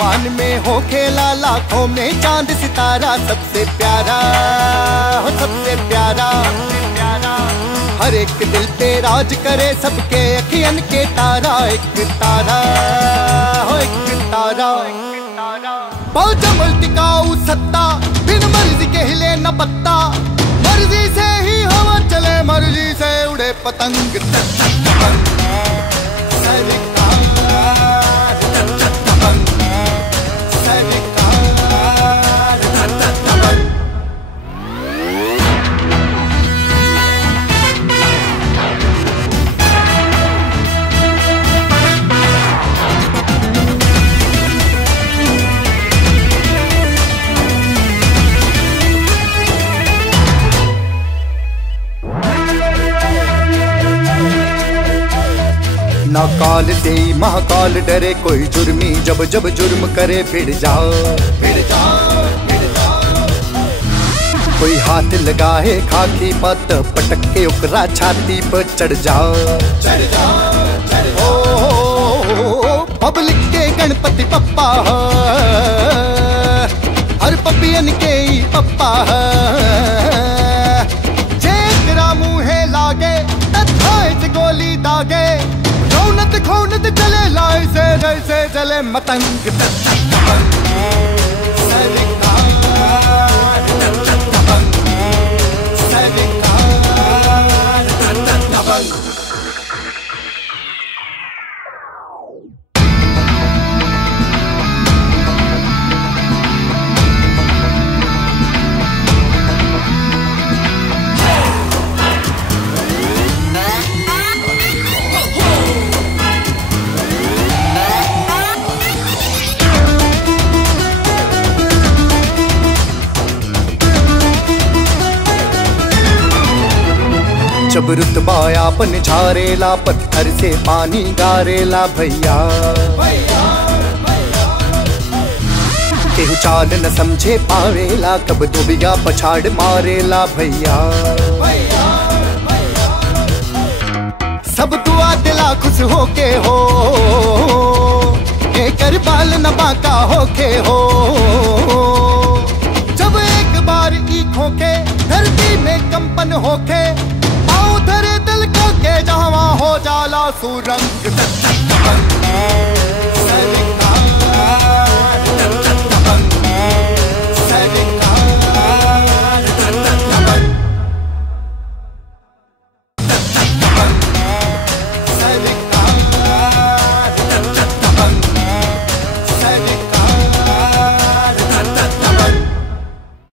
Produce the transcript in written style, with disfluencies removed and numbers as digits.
आसमान में हो खेला लाखों में चांद सितारा, सबसे प्यारा हो सबसे प्यारा, हर एक दिल पे राज करे सबके अखियन के तारा, एक तारा हो एक तारा। बहुत टिकाऊ सत्ता बिन मर्जी के हिले न पत्ता, मर्जी से ही हवा चले मर्जी से उड़े पतंग। ना काल से महाकाल डरे कोई जुर्मी, जब जब जुर्म करे फिर जाओ फिर जाओ फिर जाओ। कोई हाथ लगाए खाकी पत पटक के ओकरा छाती पर चढ़ जाओ चढ़ जाओ चढ़ जाओ। पब्लिक के गणपति पप्पा हर पपियन के ही पप्पा, जेकरा मुहे लागे तथाए गोली दागे, रौनत खौनत चले लाए से जैसे चले मतंग। जब रुतबा आपन झारेला पत्थर से पानी गारेला भैया, केहू चाल न समझे पावेला कब दुबिया पछाड़ मारेला भैया। सब दुआ दिला खुश होके हो, एकर बाल न बाका होके हो। जब एक बार ई खोके धरती में कंपन होके, धरे दिल को के जहाँ हो जाला सुरंग।